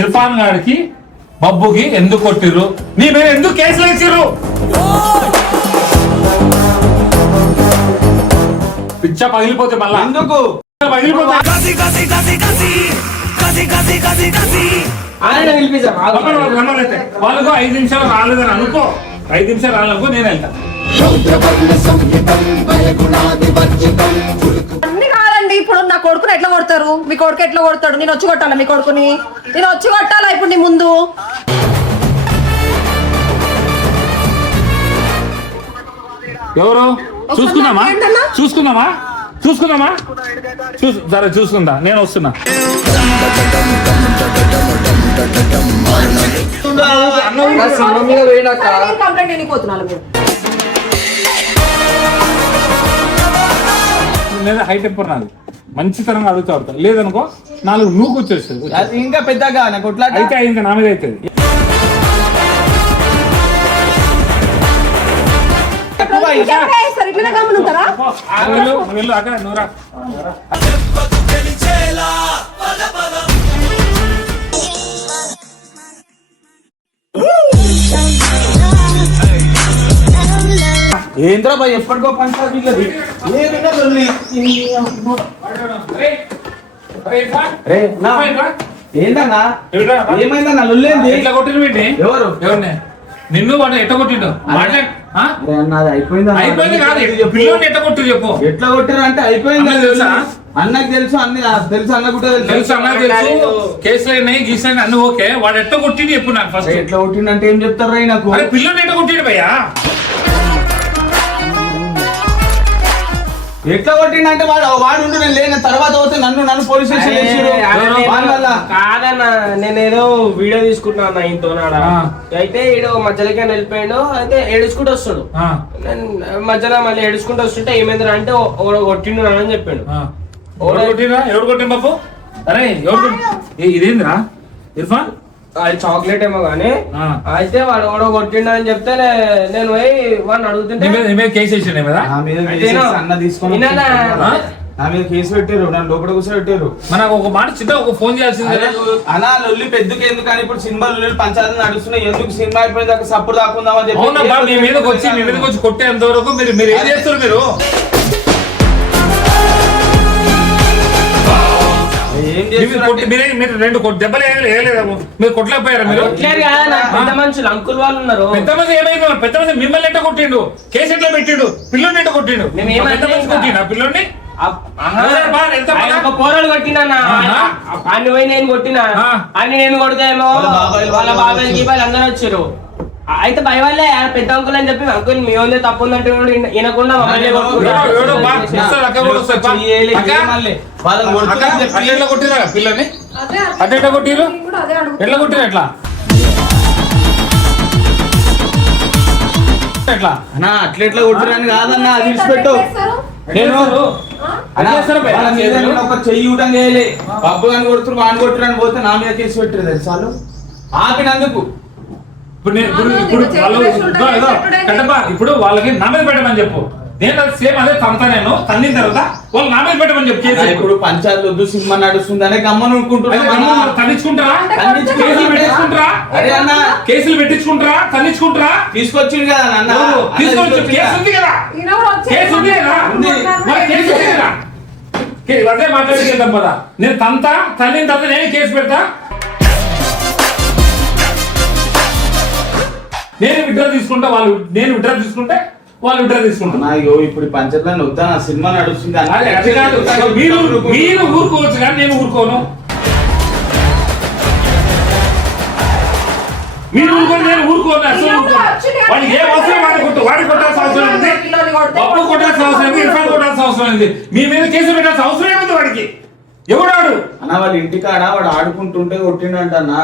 ఇర్ఫాన్ గారికి బబ్బుకి ఎందుకు కొట్టిర్రు, నీ మీద ఎందుకు కేసులు వేసిర్రు? పిచ్చ పగిలిపోతే మళ్ళా ఎందుకు పగిలిపోతే వాళ్ళకు 5 నిమిషాలు రాలేదని అనుకో, 5 నిమిషాలు రాలనుకో, నేను వెళ్తా. అన్ని కాదండి. ఇప్పుడు నా కొడుకుని ఎట్లా కొడతారు? మీ కొడుకు ఎట్లా కొడతాడు? నేను వచ్చి కొట్టాలా మీ కొడుకుని? నేను వచ్చి కొట్టాలా ఇప్పుడు నీ ముందు? ఎవరు చూసుకుందామా చూసుకుందామా చూసుకుందామా సరే చూసుకుందా, నేను వస్తున్నా. కంప్లైంట్ వెళ్ళిపోతున్నాను మీరు. లేదా హై టెంపర్ నాది, మంచితనంగా అడుగుతా పడతా, లేదనుకో 4 నువ్వు వచ్చేస్తుంది. ఇంకా పెద్దగా నాకు అయితే ఇంకా నా మీద అవుతుంది. వెళ్ళు అక్కడ నువ్వు రా. ఏంద్రా బాయ్ ఎప్పటికో పంచాయతీ ఏంటన్నా ఏమైందన్నా లొల్లేంది? ఎట్లా కొట్టిన వీటిని? ఎవరు ఎవరిని? నిన్ను వాడు ఎట్ట కొట్టిండు? అయిపోయింది కాదు, పిల్లోని ఎట్ట కొట్టిరు చెప్పు. ఎట్లా కొట్టారు అంటే అయిపోయింది తెలుసా? అన్నకు తెలుసు, అన్ని తెలుసు, అన్న కూడా తెలుసు, అన్నకు తెలుసు. కేసులు అయినాయి, గీసాయి అన్ని ఓకే. వాడు ఎట్ట కొట్టిండు చెప్పు నాకు ఫస్ట్. ఎట్లా కొట్టిండు ఏం చెప్తారు రై నాకు? పిల్లోని ఎట్ట కొట్టిండు భయ్యా? ఎట్లా కొట్టిండంటే వాడు ఉండు, నేను లేని తర్వాత పోతే నన్ను పోలీస్ స్టేషన్ కాదన్నా. నేనేదో వీడియో తీసుకుంటున్నా అన్న ఇంతో అయితే ఈడో మధ్యలోకి వెళ్ళిపోయాడు. అయితే ఏడుచుకుంటూ వస్తాడు. నేను మధ్యలో మళ్ళీ ఏడుచుకుంటూ వస్తుంటే ఏమైందిరా అంటే కొట్టిండు అని చెప్పాడు. ఎవడు కొట్టిండు బాబు? అరే ఎవడు ఇదేందిరా ఇర్ఫాన్? అది చాక్లెట్ ఏమో గానీ అయితే వాడు ఎవడో కొట్టిండు అని చెప్తే నేను పోయి వాడిని అడుగుతుంటే కేసు వేసిండే కదా అన్న తీసుకొని నా మీద కేసు పెట్టారు, నన్ను లోపల కూర్చోబెట్టారు. మనకు ఒక మాట చిన్న ఒక ఫోన్ చేయాల్సింది. అలా లొల్లి పెద్దకి ఎందుకు అని ఇప్పుడు సినిమా లొల్లి పంచాయతీ నడుస్తున్నాయి, ఎందుకు సినిమా అయిపోయింది దాకా సప్పుడు దాక్కుందామని చెప్పి మీ మీదకి వచ్చి కొట్టేంత వరకు మీరు ఏం చేస్తారు? మీరు 2 దెబ్బలు వేయలేదేమో, మీరు కొట్టలేకపోయారా? మీరు పెద్ద మనుషులు అంకుల్ వాళ్ళు ఉన్నారు. పెద్ద మంది ఏమైంది? పెద్ద మంది మిమ్మల్ని ఎట్ట కొట్టిండు, కేసు ఎట్లా పెట్టిండు, పిల్లోని ఎట్ట కొట్టిండు? పెద్ద మంది కొట్టిండు పిల్లోని. పోరాడు కొట్టినా అన్ని పోయి నేను కొట్టినా అన్ని నేను కొడితేమో వాళ్ళ బాబాయ్ గీబాయ్ అందరూ వచ్చారు. అయితే భయ వల్లే పెద్ద అంకుల్ అని చెప్పి అంకుల్ మీ ఉందే తప్పు ఉందంటే వినకుండా కొట్టిరా పిల్లని. అట్లా ఎట్లా కొట్టిరు? ఎట్లా కొట్టిరు? ఎట్లా ఎట్లా అట్లా కొట్టిరని కాదన్నా, అది విడిచిపెట్టు. చెయ్యి ఊటం చేయలే, పప్పు కానీ కొడుతురు వాడిని కొట్టురని పోతే నా మీద కేసు పెట్టారు తెలుసాలు ఆపినందుకు. ఇప్పుడు వాళ్ళకి నా మీద పెట్టమని చెప్పు. నేను సేమ్ అదే తంతా, నేను తన్నిన తర్వాత వాళ్ళు నా మీద పెట్టమని చెప్పు. ఇప్పుడు పంచాయతీ వద్దు, సినిమా నడుస్తుందనే గమ్మను తన్నించుకుంటారా? అరే అన్న కేసులు పెట్టించుకుంటారా? తన్నించుకుంటారా? తీసుకొచ్చింది కదా అన్న, తీసుకొచ్చి కేసు ఉంది కదా, కేసు ఉంది కదా, కేసు ఉంది కదా. అదే మాట్లాడేద్దాం కదా. నేను తన్నిన తర్వాత నేను కేసు పెడతా. నేను విడ్రా తీసుకుంటా, నేను విడ్రా తీసుకుంటే వాళ్ళు విడ్రా తీసుకుంటారు. ఇప్పుడు పంచాయతీ వద్దా, సినిమా నడుస్తుంది. అది కాదు, మీరు ఊరుకోవచ్చు కానీ నేను ఊరుకోను. మీరు ఊరుకోను, నేను ఊరుకోను. అసలు వాడికి ఏ అవసరం వాడి కొట్టాల్సిన అవసరం ఉంది, పప్పు కొట్టాల్సిన అవసరం ఉంది, ఇర్ఫాన్ కొట్టాల్సిన అవసరం ఉంది. మీ మీద కేసు పెట్టాల్సిన అవసరం ఏముంది వాడికి? ఎవడాడు అన్న? వాళ్ళ ఇంటికాడ వాడు ఆడుకుంటుంటే కొట్టిండంట అన్న.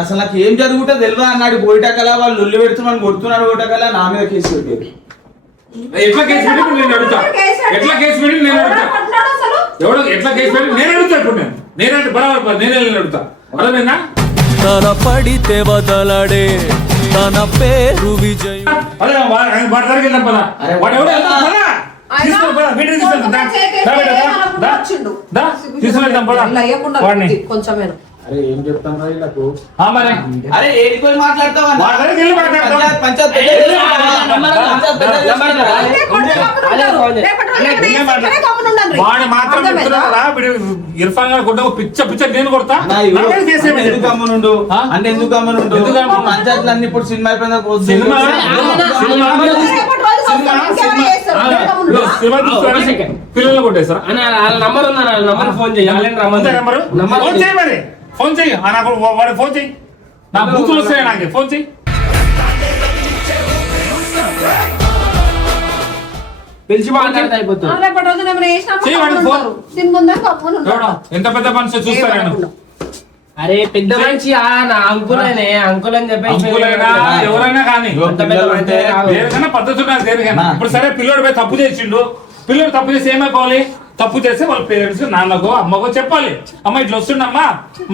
అసలు నాకు ఏం జరుగుతుందో తెలియదు అన్నాడు. పోయిటకలా వాళ్ళు లొల్లి పెడుతున్నాను కొడుతున్నాడు, పోయిటకలా నా మీద కేసు పెట్టారు. ఎట్లా కేసు పెట్టి నేను అడుగుతా? ఎట్లా కేసు పెట్టి నేను అడుగుతా? ఎవడో ఎట్లా కేసు పెట్టి నేను అడుగుతా? ఇప్పుడు నేనంటే బరాబర్ నేనే అడుగుతా. అర్థమైందా? తన పడితే వదలడే తన పేరు విజయ్. అదే వాడి దగ్గరికి వెళ్దాం పదా. వాడు ఎవడో వెళ్దాం పదా. తీసుకో పద, వీడిని తీసుకెళ్తాం. దా, దా బిడ్డ, దా, దా, తీసుకెళ్తాం పద. వాడిని. కొంచెమేనా అరే ఏం చెప్తాం రా వీళ్ళకు? ఆ మరి. అరే ఏడిపోయి మాట్లాడతావా? వాళ్ళ దగ్గరికి వెళ్ళి మాట్లాడతాం. పంచాయత్ పెద్ద వాడు మాత్రం చెప్తున్నారా వీడు ఇర్ఫాన్ గారు కొట్ట పిచ్చ పిచ్చ నేను కొడతా నాకేం చేసేది? ఎందుకు అమ్మనుండు ఆ? అంటే ఎందుకు అమ్మనుండు? ఎందుకు అమ్మను? పంచాయతీలు అన్ని ఇప్పుడు సినిమా అయిపోయిందా? సినిమా పిల్లలు కొట్టేస్తారా? అన్న వాళ్ళ నంబర్ ఉందా? వాళ్ళ నంబర్ ఫోన్ చేయాలి. ఫోన్ చేయి మరి, ఫోన్ చెయ్యి. నాకు వాడు ఫోన్ చెయ్యి, నా బూతులు వస్తాయి నాకు. ఫోన్ చెయ్యి. పిలిచి మాట్లాడితే అయిపోతుంది. రేపటి రోజున ఏమైనా చేసినా చెయ్యి వాడికి ఫోన్. దీని ముందే కప్పుకొని ఉంటాడు. ఎవడో ఎంత పెద్ద మనిషి చూస్తాను నేను. అరే పెద్ద మనిషి నా అంకులనే, అంకుల్ అని చెప్పేసి అంకులైనా ఎవరైనా కానీ అంత పెద్ద మనిషి కాదు. దేనికైనా పద్ధతి ఉన్నది దేనికైనా. ఇప్పుడు సరే పిల్లోడు పోయి తప్పు చేసిండు, పిల్లోడు తప్పు చేసి ఏమైపోవాలి? తప్పు చేస్తే వాళ్ళ పేరెంట్స్ నాన్నకో అమ్మకో చెప్పాలి. అమ్మ ఇట్లా వస్తుండమ్మా,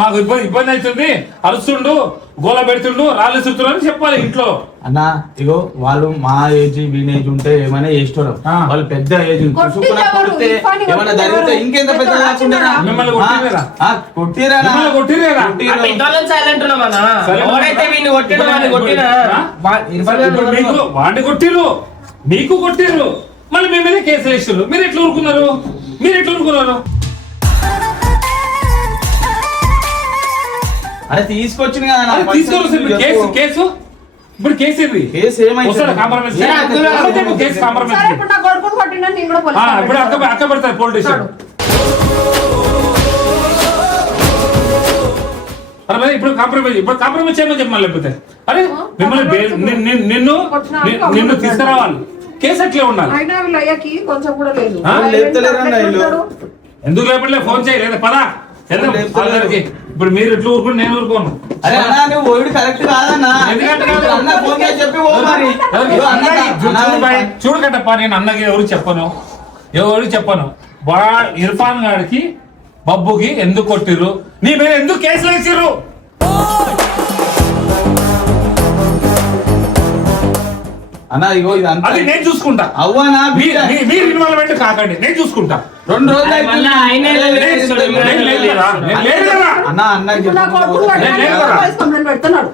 మాకు ఇబ్బంది అవుతుంది, అరుస్తుండు, గోల పెడుతుండు, రాళ్ళు ఇస్తుండ్రు అని చెప్పాలి ఇంట్లో. అన్నా ఇగో వాళ్ళు మా ఏజ్ వీన్ ఏజ్ ఉంటే ఏమైనా చేస్తారు. వాళ్ళు పెద్ద ఏజ్ కొడితే ఏమైనా జరిగితే ఇంకెంత పెద్ద మిమ్మల్ని కొట్టిరా? కొట్టిరా మిమ్మల్ని కొట్టిరా? సైలెంట్ ఉన్నామన్నా. ఎవడైతే వీడిని కొట్టినా వాడిని కొట్టినా ఇప్పుడు మీకు వాడిని కొట్టిరు, మీకు కొట్టిరు, మళ్ళీ మీ మీద కేసు వేసారు. మీరు ఎట్లా ఊరుకున్నారు? మీరు ఎట్లా ఊరుకున్నారు? అరే తీసుకొచ్చింది కదా అది తీసుకోవాల్సింది కేసు. కేసు ఇప్పుడు కేసు ఇది. కేసు ఏమైంది? వస్తాడా కాంప్రమైజ్? Case compromise. సరే ఇప్పుడు నా కొడుకుని కొట్టినా నేను కూడా ఇప్పుడు అక్క పెడతారు పోలీస్ స్టేషన్. అరే ఇప్పుడు కాంప్రమైజ్ చేయమని చెప్పమని లేకపోతే అరే మిమ్మల్ని నిన్ను తీసుకురావాలి. కేసు అట్లే ఉండాలి. అయినా వీళ్ళ అయ్యకి కొంచెం కూడా లేదు. ఎందుకు లేపట్లే? ఫోన్ చేయి లేదా పదా ఇప్పుడు మీరు ఎట్లా ఊరుకుని నేను ఊరుకోను. అరే అన్నా నువ్వు ఓడి కరెక్ట్ కాదన్నా. ఎందుకంటే కాదు? అన్న ఫోన్ చేసి చెప్పి ఓ మరి. చూడు కట్టప్ప, నేను అన్నకి ఎవరు చెప్పను. ఇర్ఫాన్ గారికి బబ్బుకి ఎందుకు కొట్టిర్రు, నీ మీద ఎందుకు కేసులు వేసిర్రు? అన్నా ఇగో ఇది అంతా అది నేను చూసుకుంటా. అవ్వనా మీరు ఇన్వాల్వ్మెంట్ కాకండి, నేను చూసుకుంటా. 2 రోజులు మళ్ళా ఆయనే అన్నా అన్న ఇప్పుడు నా కొడుకుని కొట్టినా పోలీస్ కంప్లైంట్ పెడుతున్నాడు.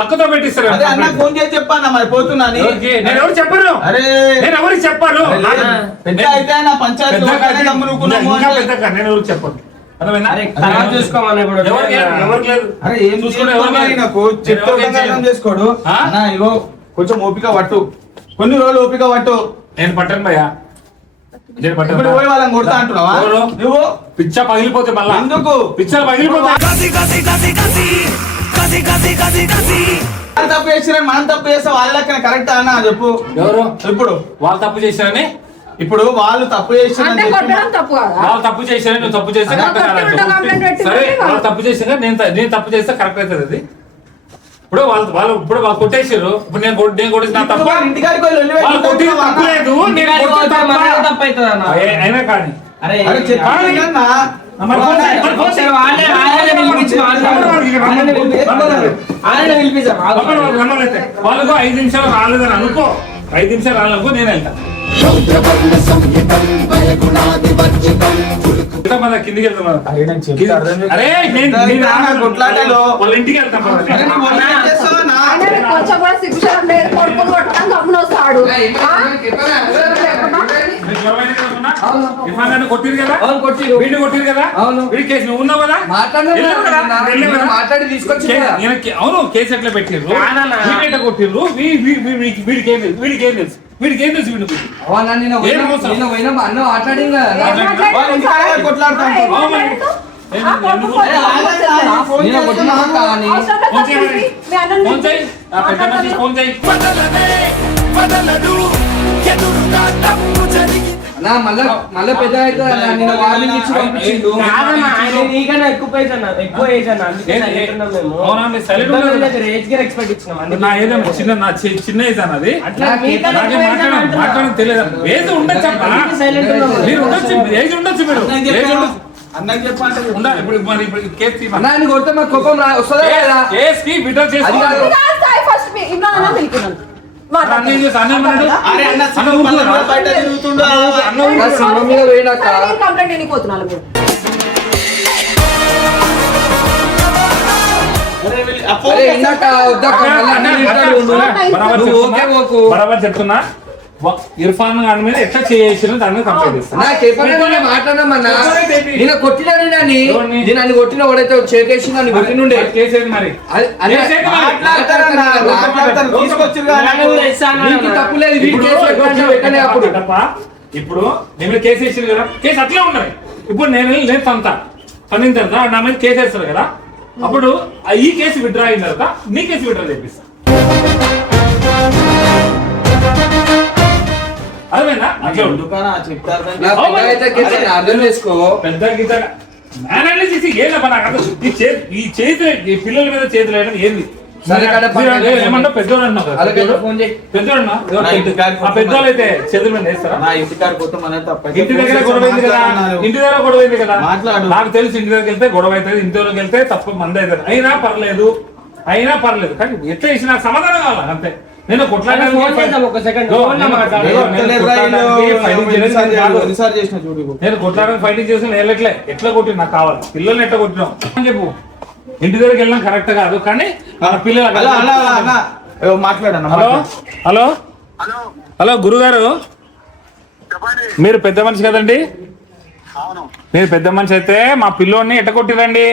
అక్కతో పెట్టిస్తారు. అదే అన్న ఫోన్ చేసి చెప్పాను మరి పోతున్నా అని. నేను ఎవరు చెప్పాను? అరే నేను ఎవరికి చెప్పాను? పెద్ద అయితే నా పంచాయతీ నేను ఎవరికి చెప్పాను? చూసుకోమని ఎవరికి లేదు. అరే ఏం చూసుకోండి నాకు చెప్తే చేసుకోడు. అన్నా ఇగో కొంచెం ఓపిక పట్టు, కొన్ని రోజులు ఓపిక పట్టు. నేను పట్టను భయ్యా, నేను పట్టను. ఇప్పుడు పోయి వాళ్ళని కొడతా అంటున్నావా నువ్వు? పిచ్చ పగిలిపోతే మళ్ళా ఎందుకు పిచ్చలు పగిలిపోతాయి. వాళ్ళు తప్పు చేసిరని మనం తప్పు చేస్తే వాళ్ళకి కరెక్ట్ అన్నా చెప్పు. ఎవరు ఇప్పుడు వాళ్ళు తప్పు చేశారని? ఇప్పుడు వాళ్ళు తప్పు చేసిరని అంటే కొట్టడం తప్పు కాదా? వాళ్ళు తప్పు చేశారని నువ్వు తప్పు చేస్తే కరెక్ట్ కాదు. సరే వాళ్ళు తప్పు చేశాక నేను తప్పు చేస్తే కరెక్ట్ అవుతుంది. అది ఇప్పుడు వాళ్ళు కొట్టేసారు. ఇప్పుడు నేను కొట్టేసిన తప్ప, ఇంటికాడికి వాళ్ళు కొట్టిన తప్పు లేదు, నేను కొట్టిన తప్ప. అయినా కానీ అరే చెప్పాలి అన్నా. వాళ్ళకు 5 నిమిషాలు రాలేదని అనుకో, 5 నిమిషాలు రాలనుకో, నేను వెళ్తా కిందికి వెళ్తాం. అరే వాళ్ళ ఇంటికి వెళ్తాం. కొంచెం కూడా శిక్షణ లేదు. కొడుకుని కొట్టడం గమ్మున వస్తాడు. కొట్టిరు కదా, వీడిని కొట్టిరు కదా, వీడి కేసు నువ్వు ఉన్నావు కదా, మాట్లాడి తీసుకొచ్చి అవును. కేసు ఎట్లా పెట్టిర్రు, వీడి కొట్టిర్రు, వీడికి ఏం తెలుసు? అన్న మాట్లాడి కొట్లాడుతా మళ్ళీ పెద్ద వార్నింగ్ ఇచ్చి పంపించిండు. నీకన్నా ఎక్కువ ఏజ్ అన్న, ఎక్కువ ఏజ్ అన్న. చిన్న ఏజ్ అన్నది మాట్లాడడం తెలియదు. ఏజ్ ఉండొచ్చు, మీరు ఉండొచ్చు, ఏజ్ ఉండొచ్చు, మీరు ఏజ్ ఉండొచ్చు. అన్నకి చెప్పండి. ఇప్పుడు మరి ఇప్పుడు కేసు తీయమా? అన్న కొడితే మాకు కోపం వస్తుందా? కేసుకి విడ్రా చేసుకోవాలి. ఫస్ట్ ఇమ్రాన్ అన్న పిలిపినాను. అన్న ఏం చేస్తా? అన్న ఏమన్నాడు? అరే అన్న అన్న ఊరుకున్నాడా? బయట తిరుగుతుండు. అన్న ఊరుకున్నాడా? సినిమా మీద పోయినాక కంప్లైంట్ నేను పోతున్నాను మీరు అరే ఇందాక వద్దాక మళ్ళీ అన్ని నిమిషాలు ఉండు. నువ్వు ఓకే ఓకు. బరాబర్ చెప్తున్నా ఇర్ఫాన్ ఖాన్ మీద ఎట్లా చేసిన దాని మీద కంప్లైంట్ చేస్తాను. నాకు చెప్పాను మాట్లాడమన్నా నేను కొట్టినాను నన్ను ఎవరిని? నేను అన్ని కొట్టిన వాడైతే చేకేసి నన్ను కొట్టినుండే కేసేది మరి కేసేది మరి. తీసుకొచ్చిర్రు కదా. నీకు తప్పు లేదు వీడు కేసు పెట్టానే అప్పుడు ఇప్పుడు నేను కేసు వేసింది కదా, కేసు అట్లే ఉన్నాయి. ఇప్పుడు నేను తనిన తర్వాత నా మీద కేసు వేస్తారు కదా, అప్పుడు ఈ కేసు విత్డ్రా అయిన తర్వాత నీ కేసు విత్డ్రా చేపిస్తా. అదేనా అట్లా ఉంటుంది. ఎందుకన్నా చెప్తారు నా పెద్ద అయితే కేసు అర్థం చేసుకో పెద్ద గీత మేనేజ్ చేసి ఏం నాకు అర్థం. ఈ చేతులు ఈ పిల్లల మీద చేతులు వేయడం ఏంది? సరే కదా, ఏమన్నా పెద్దోడు అన్నావు కదా, అలాగే ఫోన్ చేయి. పెద్దోడు అన్నా? ఆ పెద్దోళ్ళు అయితే చేతుల మీద వేస్తారా? నా ఇంటికాడికి పోతే మన తప్ప ఇంటి దగ్గర గొడవైంది కదా, ఇంటి దగ్గర గొడవైంది కదా, మాట్లాడు. నాకు తెలిసి ఇంటి దగ్గరికి వెళ్తే గొడవ అవుతుంది, ఇంటి దగ్గరికి వెళ్తే తప్ప మంది అవుతుంది. అయినా పర్లేదు కానీ ఎట్లా ఇచ్చి నాకు సమాధానం కావాలి అంతే. నేను కొట్లాడడానికి ఫోన్ చేద్దాం ఒక సెకండ్. గో, ఫోన్ లో మాట్లాడు. ఎన్నిసార్లు చేసిన చూడు. నేను కొట్లాడడానికి ఫైటింగ్ చేసి వెళ్ళట్లే. ఎట్లా కొట్టి నాకు కావాలి, పిల్లల్ని ఎట్లా కొట్టినాం అని చెప్పు. ఇంటి దగ్గరికి వెళ్ళడం కరెక్ట్ కాదు కానీ మన పిల్లలు. మాట్లాడన్నా హలో హలో గురుగారు, మీరు పెద్ద మనిషి కదండి? మీరు పెద్ద మనిషి అయితే మా పిల్లోడిని ఎట్ట కొట్టిరండి?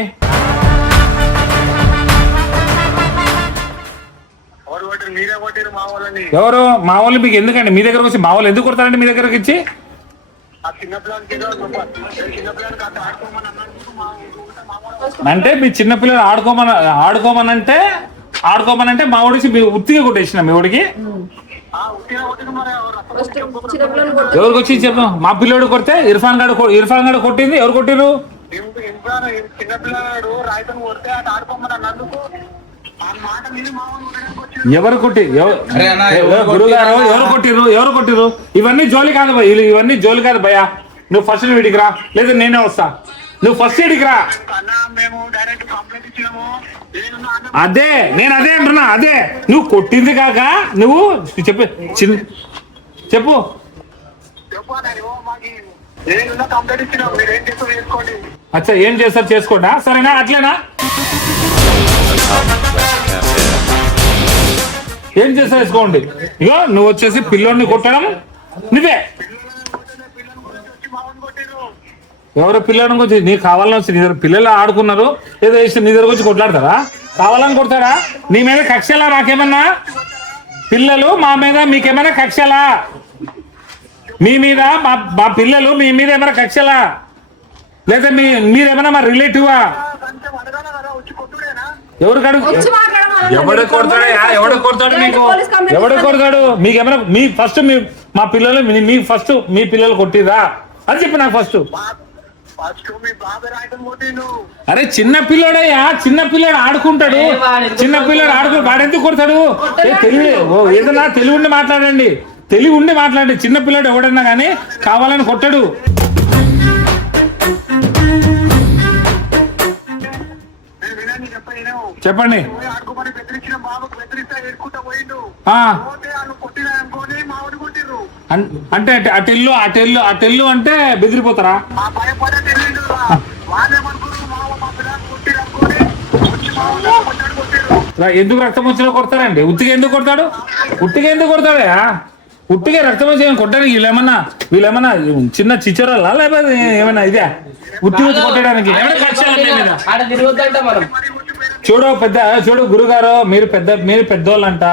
ఎవరు మా వాళ్ళు? మీకు ఎందుకండి మీ దగ్గరకు వచ్చి మా వాళ్ళు ఎందుకు కొడతారండి మీ దగ్గరకు ఇచ్చి? అంటే మీ చిన్నపిల్లలు ఆడుకోమనంటే మా ఊడికి ఉత్తిగా కొట్టేసిన మీ ఊడికి. ఎవరికి వచ్చి చెప్పు. మా పిల్లోడు కొడితే ఇర్ఫాన్ గారు కొట్టింది. ఎవరు కొట్టిరు? ఎవరు కొట్టి గురుగారు ఎవరు కొట్టిరు? ఇవన్నీ జోలి కాదు భయ, ఇవన్నీ జోలి కాదు భయ. నువ్వు ఫస్ట్ వీడికి రా, లేదా నేనే వస్తా. నువ్వు ఫస్ట్ వీడికి రా. అదే నేను అదే అంటున్నా. అదే నువ్వు కొట్టింది కాక నువ్వు చెప్పు. అచ్చా ఏం చేస్తారు చేసుకోండా, సరేనా? అట్లేనా? ఏం చేస్తా వేసుకోండి. ఇగో నువ్వు వచ్చేసి పిల్లోడిని కొట్టడం నువ్వే. ఎవరో పిల్లని వచ్చి నీకు కావాలని వచ్చి నీ దగ్గర పిల్లలు ఆడుకున్నారు, ఏదో వేసి నీ దగ్గర వచ్చి కొట్లాడతారా? కావాలని కొడతారా? నీ మీద కక్షలా? నాకేమన్నా పిల్లలు మా మీద మీకేమైనా కక్షలా? మీ మీద మా పిల్లలు మీ మీద ఏమైనా కక్షలా? లేదా మీరేమైనా మా రిలేటివా? ఎవరు కొడతాడు మీకు? ఎవడు కొడతాడు మీకేమైనా? మా పిల్లలు మీ పిల్లలు కొట్టిరా అని చెప్పి నాకు ఫస్ట్. అరే చిన్న పిల్లడయ్యా, చిన్న పిల్లడు ఆడుకుంటాడు. చిన్న పిల్లడు వాడెందుకు కొడతాడు? ఏదన్నా తెలివి ఉండి మాట్లాడండి. చిన్న పిల్లడు ఎవడన్నా కానీ కావాలని కొట్టడు. చెప్పండి. అంటే అటెల్లు అంటే బెదిరిపోతారా? ఎందుకు రక్తం వచ్చినా కొడతారండి? ఉత్తిగా ఎందుకు కొడతాడు? ఉట్టిగా రక్తం వచ్చి కొట్టడానికి వీళ్ళేమన్నా చిన్న చిచ్చరాలా లేకపోతే ఏమైనా ఇదే ఉత్తి వచ్చి కొట్టడానికి? చూడు గురుగారు, మీరు పెద్దోళ్ళంట.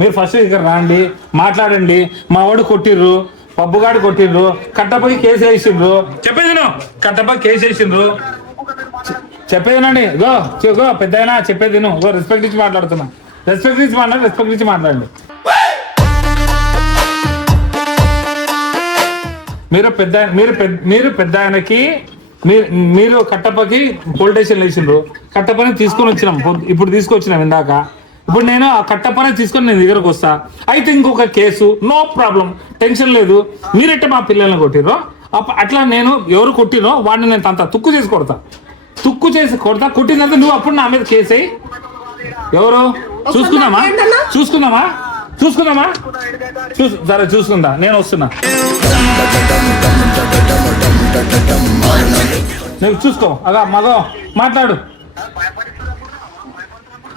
మీరు ఫస్ట్ ఇక్కడ రండి, మాట్లాడండి. మా వాడు కొట్టిర్రు, పబ్బుగాడు కొట్టిర్రు, కట్టపకి కేసు వేసిండ్రు. చెప్పేదినండి. గో పెద్దయినా చెప్పేది రెస్పెక్ట్ ఇచ్చి మాట్లాడుతున్నా. రెస్పెక్ట్ ఇచ్చి మాట్లాడండి. మీరు పెద్ద ఆయనకి మీరు కట్టపకి పోలీస్ స్టేషన్ వేసిండ్రు. కట్టపని తీసుకొని వచ్చినాం, ఇప్పుడు తీసుకొచ్చినాం ఇందాక. ఇప్పుడు నేను ఆ కట్టపని తీసుకొని నేను దగ్గరకు వస్తా. అయితే ఇంకొక కేసు, నో ప్రాబ్లం, టెన్షన్ లేదు. మీరెట్ట మా పిల్లల్ని కొట్టిర్రో అట్లా నేను ఎవరు కొట్టినో వాడిని నేను తంత తుక్కు చేసి కొడతా. కొట్టినంత నువ్వు అప్పుడు నా మీద కేసు అయ్యి ఎవరు చూసుకుందామా చూసుకుందామా సరే చూసుకుందా నేను వస్తున్నా నువ్వు చూసుకో అగా మగో మాట్లాడు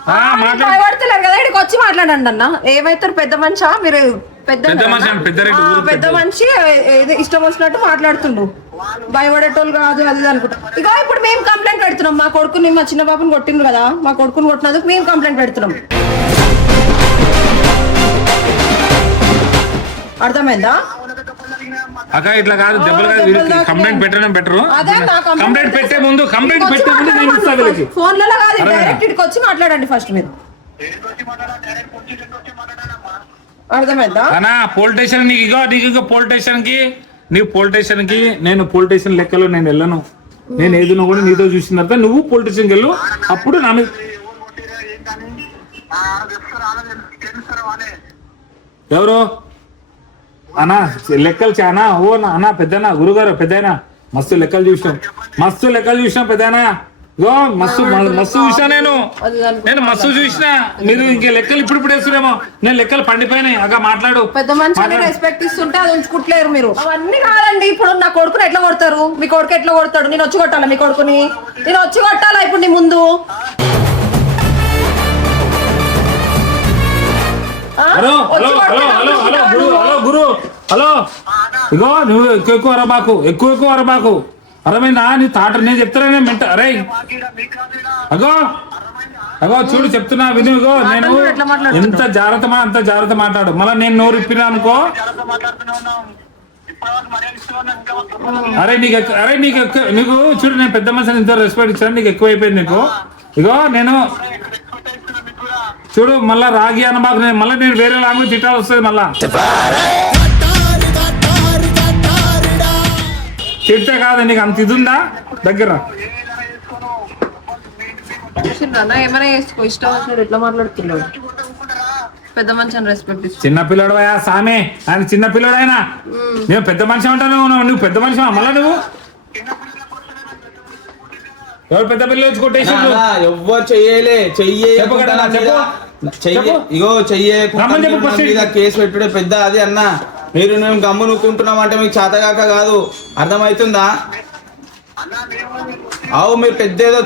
భయపడతలేరు కదా ఇక్కడికి వచ్చి మాట్లాడండి అన్న. ఏమైతారు పెద్ద మనిషా మీరు? పెద్ద మనిషి ఏదో ఇష్టం వచ్చినట్టు మాట్లాడుతుండు. భయపడేటోళ్ళు కాదు అది అనుకుంటా. ఇక ఇప్పుడు మేము కంప్లైంట్ పెడుతున్నాం. మా కొడుకుని మా చిన్న బాబుని కొట్టిండ్రు కదా, మా కొడుకుని కొట్టినందుకు మేము కంప్లైంట్ పెడుతున్నాం. అర్థమైందా? అక్క ఇట్లా కాదు దెబ్బలు కాదు కంప్లైంట్ పెట్టడం బెటర్. కంప్లైంట్ పెట్టే ముందు నేను ఇస్తా వీళ్ళకి. ఫోన్లలో కాదు డైరెక్ట్ ఇక్కడికి వచ్చి మాట్లాడండి ఫస్ట్ మీరు. అర్థమైందా? పొలిటీషియన్ నీకు పొలిటీషియన్ కి నీకు పొలిటీషియన్ కి నేను పొలిటీషియన్ లెక్కలో నేను వెళ్ళను. నేను ఏదైనా కూడా నీతో చూసిన తర్వాత నువ్వు పొలిటీషియన్కి వెళ్ళు. అప్పుడు నా మీద ఎవరు అన్నా లెక్కలు చానా ఓ అన్నా పెద్దనా గురుగారు పెద్దనా మస్తు లెక్కలు చూసినాం పెద్దనా. ఇగో మస్తు చూసా నేను మస్తు చూసిన. మీరు ఇంకే లెక్కలు ఇప్పుడు వేస్తురేమో. నేను లెక్కలు పండిపోయినాయి. అగా మాట్లాడు. పెద్ద మనిషి రెస్పెక్ట్ ఇస్తుంటే అది ఉంచుకుంటలేరు మీరు. అవన్నీ కాదండి. ఇప్పుడు నా కొడుకుని ఎట్లా కొడతారు? మీ కొడుకు ఎట్లా కొడతాడు? నేను వచ్చి కొట్టాలా మీ కొడుకుని? నేను వచ్చి కొట్టాలా ఇప్పుడు నీ ముందు? గురు హలో ఇగో నువ్వు ఎక్కువ అరబాకు అరమైందా? నీ తాట నేను చెప్తానే మెంట. అరే అగో చూడు చెప్తున్నా విను. ఇగో నేను ఎంత జాగ్రత్త అంత జాగ్రత్త మాట్లాడు. మళ్ళీ నేను నోరు ఇప్పినా అనుకో. నీకు చూడు నేను పెద్ద మనిషిని ఇంత రెస్పెక్ట్ ఇచ్చాను. నీకు ఎక్కువ అయిపోయింది నీకు. ఇగో నేను చూడు మళ్ళా రాగి అన్న మాకు మళ్ళీ నేను వేరే లాంగ్వేజ్ తిట్టాల్సి వస్తుంది. మళ్ళా తిడితే కాదు నీకు అంత ఇది ఉందా దగ్గర? ఏమైనా చేసుకో ఇష్టం వచ్చినట్టు ఎట్లా మాట్లాడుతున్నాడు. పెద్ద మనిషిని రెస్పెక్ట్ ఇస్తా. చిన్న పిల్లడు సామే ఆయన చిన్న పిల్లడు ఆయన. నేను పెద్ద మనిషి అంటాను. నువ్వు పెద్ద మనిషి మళ్ళా నువ్వు ఎవరు పెద్ద పిల్లలు వచ్చి కొట్టేసి ఎవ్వరు చెయ్యలే ఇగో చెయ్యకుండా కేసు పెట్టుడే పెద్ద అది అన్న. మీరు మేము గమ్ము నూకుంటున్నాం అంటే మీకు చేతగాక కాదు. అర్థమవుతుందా? అవు మీరు పెద్ద ఏదో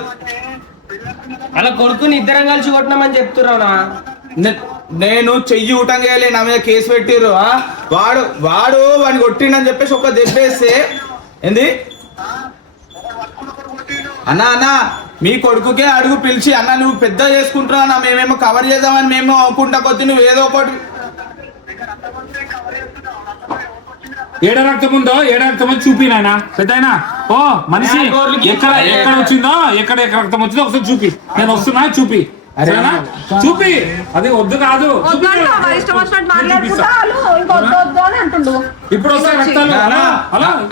అలా కొడుకుని ఇద్దరం కలిసి కొట్టినామని చెప్తున్నావునా? నేను చెయ్యి ఊటంగా వేయలే. నా మీద కేసు పెట్టిర్రు. వాడు వాడిని కొట్టిండని చెప్పేసి ఒక దెబ్బేస్తే ఏంది అన్నా మీ కొడుకుకే అడుగు పిలిచి అన్న నువ్వు పెద్ద చేసుకుంటున్నా మేమేమో కవర్ చేద్దామని మేము అనుకుంటా కొద్ది నువ్వు ఏదో ఒకటి ఏడ రక్తం ఉందో చూపినాయన పెద్దయినా. ఓ మనిషి ఎక్కడ వచ్చిందో ఎక్కడ రక్తం వచ్చిందో ఒకసారి చూపి. నేను వస్తున్నా చూపి చూపి. అది వద్దు కాదు ఇప్పుడు వస్తాయి రక్తాలు.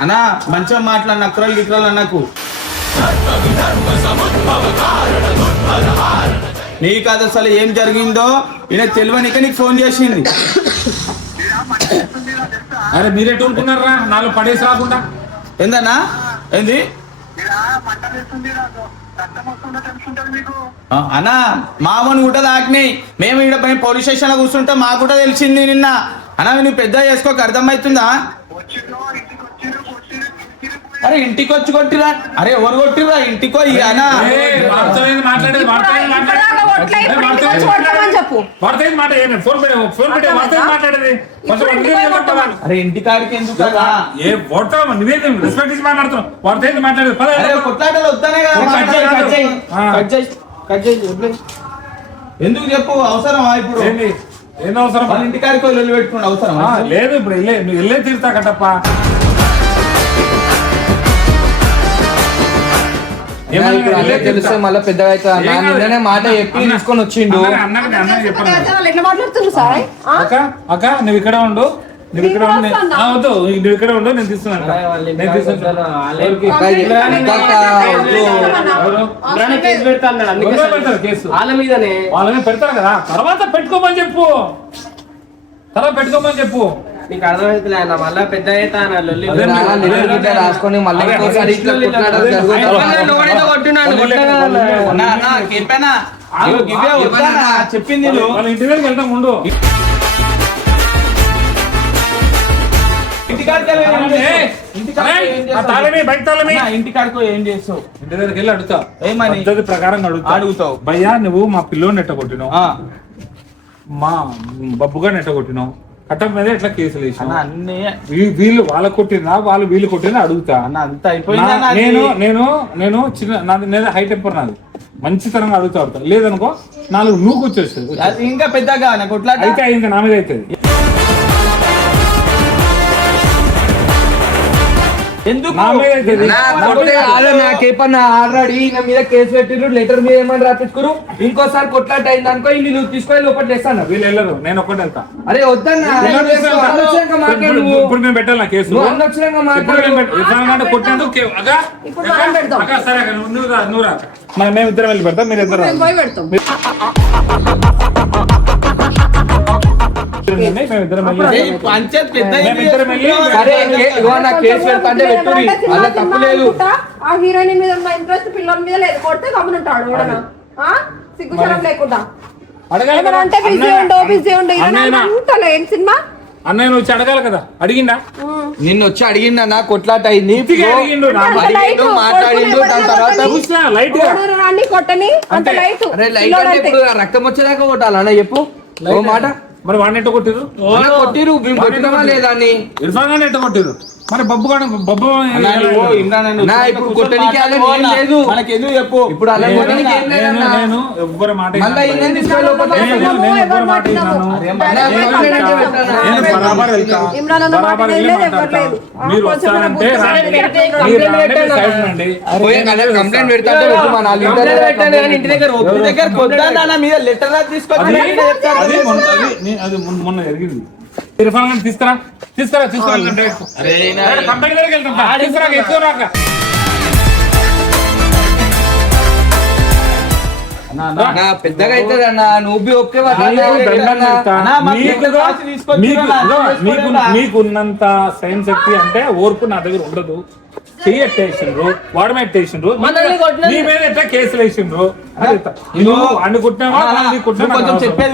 అన్నా మంచిగా మాట్లాడిన అక్రాలు గిక్రాలు అన్నకు నీకు అది అసలు ఏం జరిగిందో ఈయన తెలియనిక నీకు ఫోన్ చేసింది. అరే మీరేట అనుకున్నారా నాలుగు పడేసి రాకుండా? ఏందన్నా ఏంది అన్నా మామూలు కూడా తాకినాయి. మేము ఇక్కడ పోలీస్ స్టేషన్ లో కూర్చుంటే మాకు కూడా తెలిసింది నిన్న. అన్నా నువ్వు పెద్ద చేసుకోక అర్థమవుతుందా? అరే ఇంటికి వచ్చి కొట్టిరా. అరే ఎవరు కొట్టిరా ఇంటికో అన్నా అరే ఇంటికాడికి ఎందుకు కొట్లాటలు వస్తానే ఎందుకు చెప్పు అవసరమా? ఇప్పుడు ఏం అవసరం? ఇంటికాడికి వెళ్ళి పెట్టుకోండి అవసరమా? లేదు ఇప్పుడు వెళ్ళే తీరుతా కట్టప్ప. తెలిస్తే మళ్ళీ పెద్దగా అవుతుంది. మాట చెప్పి తీసుకొని వచ్చిండు. ఎట్లా మాట్లాడుతుంది సార్? అక్క నువ్వు ఇక్కడ ఉండు. నువ్వు ఇక్కడ ఉండు నేను తీసుకున్నాను. వాళ్ళ మీదనే వాళ్ళని పెడతారు కదా. తర్వాత పెట్టుకోమని చెప్పు. నీకు అర్థమైతే అన్న మళ్ళా పెద్ద రాసుకొని మళ్ళీ చెప్పింది వాళ్ళ ఇంటి దగ్గరికి వెళ్తాం ఉండు. ఇంటికాడికి వెళ్ళి ఏం చేస్తావు? ఇంటికాడికి అరే, ఏం ఆ చేస్తావు? తాళమే బయట తాళమే అన్నా, ఇంటికాడికి ఏం చేస్తావు? ఇంటి దగ్గరికి వెళ్ళి అడుగుతా ఏమని? పద్ధతి ప్రకారం అడుగుతావు. భయ్యా నువ్వు మా పిల్లోని ఎట్టగొట్టినావు ఆ, మా బబ్బుగా నెట్టగొట్టినావు కట్టం మీద ఎట్లా కేసులు అన్న వేసినావు అన్నీ వీళ్ళు వాళ్ళ కొట్టినా వాళ్ళు వీళ్ళు కొట్టినా అడుగుతా అన్న అంత అయిపోయింది అన్న అది. నేను చిన్న నాది హై టెంపర్ నాది మంచితనంగా అడుగుతా లేదనుకో 4 నూకు వచ్చేస్తుంది అది ఇంకా పెద్దగా నాకు కొట్లాట అయితే ఇంకా నా మీద అవుతుంది ఎందుకు నా మీద అవుతుంది నాకేపన్నా ఆల్రెడీ నా మీద కేసు పెట్టిరు లెటర్ మీద ఏమని రాపించుకురు ఇంకోసారి కొట్లాట అయింది అనుకో ఇల్లు నువ్వు తీసుకొని లోపల వేస్తాను వీళ్ళు వెళ్ళరు నేను ఒక్కటి వెళ్తా అరే వద్దన్నా అన్నొచ్చినాక మాట్లాడు నువ్వు ఇప్పుడు మేము పెట్టాలి నా కేసు నువ్వు అన్నొచ్చినాక ఇప్పుడు మాట్లాడు మేము ఇతరులంటే కొట్టేందుకు అగా ఇప్పుడు మనం పెడతాం. అగా సరే అక్క, నువ్వు రా మేము ఇద్దరం వెళ్ళి పెడతాం మీరు ఇద్దరు మేము పోయి పెడతాం. మేమిద్దరం ఏయ్, పంచాయత్ పెద్ద మేమిద్దరం వెళ్ళి సరే ఇగో నా కేసు పెడతా అంటే పెట్టుడి అలా తప్పు లేదు ఆ హీరోయిన్ మీద ఉన్న ఇంట్రెస్ట్ పిల్లల మీద లేదు కొడితే గమనుంటాడు ఎవడన్నా సిగ్గుచరం లేకుండా అడగాలి ఏమన్నా కదా అంటే బిజీ ఉండు అన్నయ్య అంటలే ఏం సినిమా అన్నయ్య నువ్వు వచ్చి అడగాలి కదా అడిగిందా నిన్ను వచ్చి అడిగిందా నా కొట్లాట అయింది ఇంటికి అడిగిండు నా అంటే మరి. లైట్ మాట్లాడిండు దాని తర్వాత చూసినా లైట్ గా కొడుకుని రాని కొట్టని అంత అంతే. లైట్ అరే లైట్ అంటే ఇప్పుడు రక్తం వచ్చేదాకా కొట్టాలన్నా చెప్పు ఓ మాట మరి వాడిని ఎట్ట కొట్టిరు అన్న కొట్టిరు మేము కొట్టినామా లేదా అని ఇర్ఫాన్ గారిని ఎట్ట కొట్టిరు మరి బబ్బు బబ్బు నా ఇప్పుడు కొట్టడానికి అలా ఏం లేదు మనకి ఎందుకు చెప్పు ఇప్పుడు అలా కొట్టడానికి ఏం లేదన్నా నేను ఎవ్వరి మాట మళ్ళా వినను. ఈయన తీసుకొని లోపల నేను ఎవ్వరి మాట వినను. నేను బరాబర్ వెళ్తా. ఇమ్రాన్ అన్న మాట బరాబర్ లేదు, వెళ్ళి ఎవరు మాట్లాడతా. లేదు. మీరు కొంచెం వస్తారంటే మన రండి. బుద్ధి మీరు రండి, మీరు సైడ్ రండి. పోయే కదా కంప్లైంట్ పెడతా అంటే పెట్టు మా నాలుగు కంప్లైంట్ పెట్టండి కానీ ఇంటి దగ్గర ఇంటి దగ్గర కొద్దా మీద లెటర్ రాసి తీసుకొచ్చి అది చెప్తారు. అది మొన్న జరిగింది ఇర్ఫాన్ గారిని తీసుకురా కంపెనీ దగ్గరికి వెళ్తాం తీసుకురా ఎక్కువ రాక నా పెద్దగా అవుతుంది అన్న నువ్వు ఒకే మీకున్నంత సైన్స్ శక్తి అంటే ఓర్పు నా దగ్గర ఉండదు చెయ్యేసిండ్రు వాడమెట్టేసిండ్రు నీ మీద ఎట్లా కేసులు వేసిండ్రు నువ్వు అన్ని కుట్టినావా నువ్వు కొంచెం చెప్పేది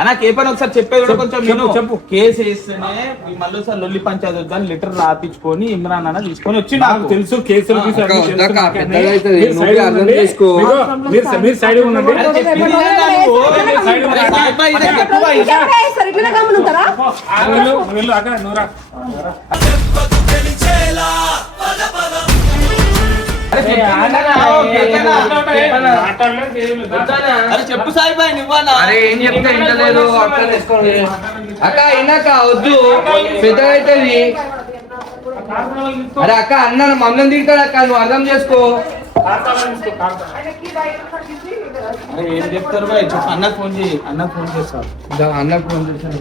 అన్న కేపని ఒకసారి చెప్పేది కూడా కొంచెం చెప్పు, విను. చెప్పు. కేసు వేస్తేనే ఈ మళ్ళీ సార్ లొల్లి పంచాయతీ వద్దని లెటర్ రాపించుకొని ఇమ్రాన్ అన్న తీసుకొని వచ్చి నాకు తెలుసు కేసులు గీసులు అన్నీ తెలుసు వద్దాక, నాకే. పెద్దగా అవుతుంది. మీరు నువ్వే సైడ్ అర్థం ఉండండి. చేసుకో. మీరు సైడ్ ఉండండి అరే చెప్పింది ఏంటన్నా నువ్వు? మీరు సైడ్ ఉండండి. అరే సాయిబాయి ఇదే చెప్పు బాయ్. ఇట్లా గమనుంటారా వెళ్ళు అక్కడ నువ్వు రా అరే చెప్పింది ఏంటన్నా? అరే చెప్పు సాయిబాయి నువ్వన్నా అరే ఏం చెప్తే ఇంటలేదు అక్క తీసుకోండి అక్క అయినాక వద్దు పెద్దగా అవుతుంది అరే అక్క అన్న మమ్మల్ని తింటాడు అక్క నువ్వు అర్థం చేసుకో అరే ఏం చెప్తారు బాయ్ చెప్పు అన్న ఫోన్ చేయి అన్న ఫోన్ చేస్తారు అన్న ఫోన్ చేశాను